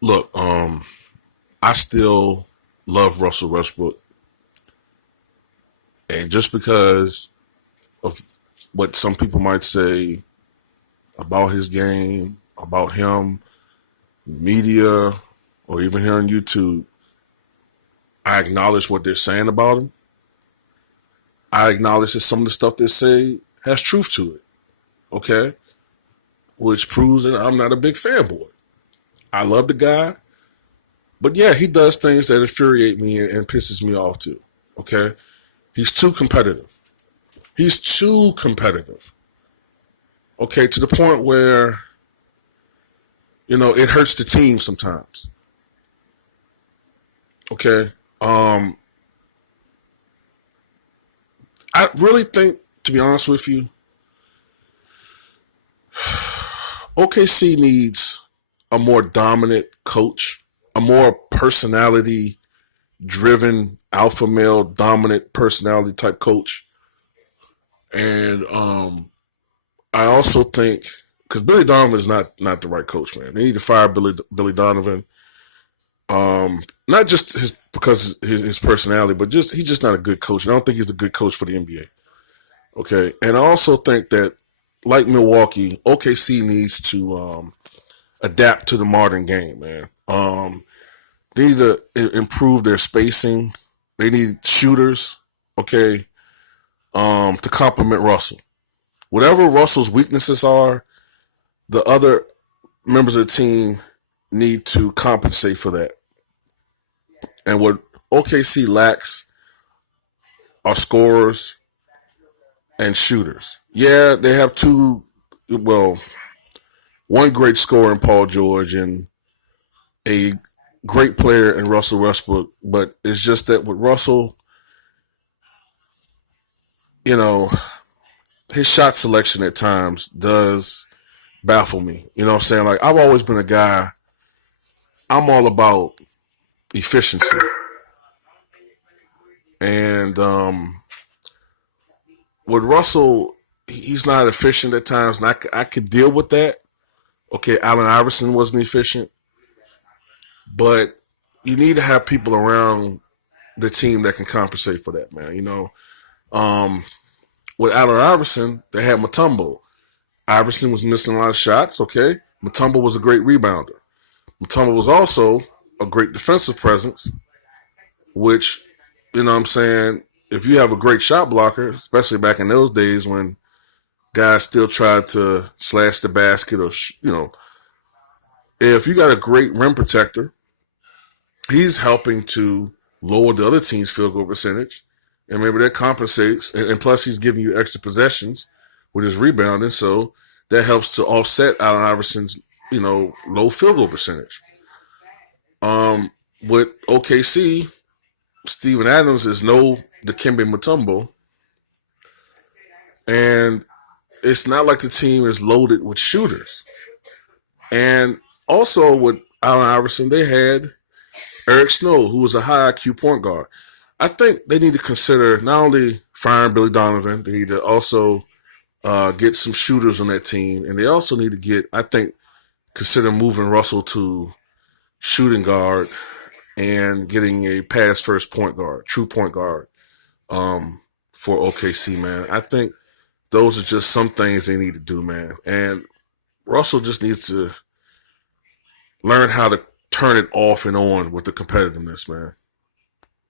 Look, I still love Russell Westbrook, and just because of what some people might say about his game, about him, media, or even here on YouTube, I acknowledge what they're saying about him. I acknowledge that some of the stuff they say has truth to it. Okay, which proves that I'm not a big fanboy. I love the guy, but yeah, he does things that infuriate me and pisses me off too. Okay, he's too competitive. He's too competitive. Okay, to the point where it hurts the team sometimes. Okay, um, I really think, to be honest with you, OKC needs a more dominant coach, a more personality driven alpha male dominant personality type coach. And I also think because Billy Donovan is not the right coach, man. They need to fire Billy Donovan. Not just because his personality, but just he's just not a good coach. I don't think he's a good coach for the NBA. Okay, and I also think that like Milwaukee, OKC needs to adapt to the modern game, man. They need to improve their spacing. They need shooters, okay, to complement Russell. Whatever Russell's weaknesses are, the other members of the team need to compensate for that. And what OKC lacks are scorers and shooters. Yeah, they have well, one great scorer in Paul George and a great player in Russell Westbrook, but it's just that with Russell, you know, his shot selection at times does baffle me. You know what I'm saying? Like I've always been a guy. I'm all about efficiency, and with Russell, he's not efficient at times, and I could deal with that. Okay, Allen Iverson wasn't efficient, but you need to have people around the team that can compensate for that, man. Um, with Allen Iverson, they had Mutombo. Iverson was missing a lot of shots. Okay, Mutombo was a great rebounder. Mutombo was also a great defensive presence, which, what I'm saying, if you have a great shot blocker, especially back in those days when guys still tried to slash the basket or, if you got a great rim protector, he's helping to lower the other team's field goal percentage. And maybe that compensates. And plus, he's giving you extra possessions with his rebounding. So that helps to offset Allen Iverson's, low field goal percentage. With OKC, Steven Adams is no Dikembe Mutombo, and it's not like the team is loaded with shooters. And also with Allen Iverson, they had Eric Snow, who was a high IQ point guard. I think they need to consider not only firing Billy Donovan, they need to also get some shooters on that team, and they also need to I think, consider moving Russell to shooting guard and getting a pass first point guard, true point guard, for OKC, man. I think those are just some things they need to do, man. And Russell just needs to learn how to turn it off and on with the competitiveness, man.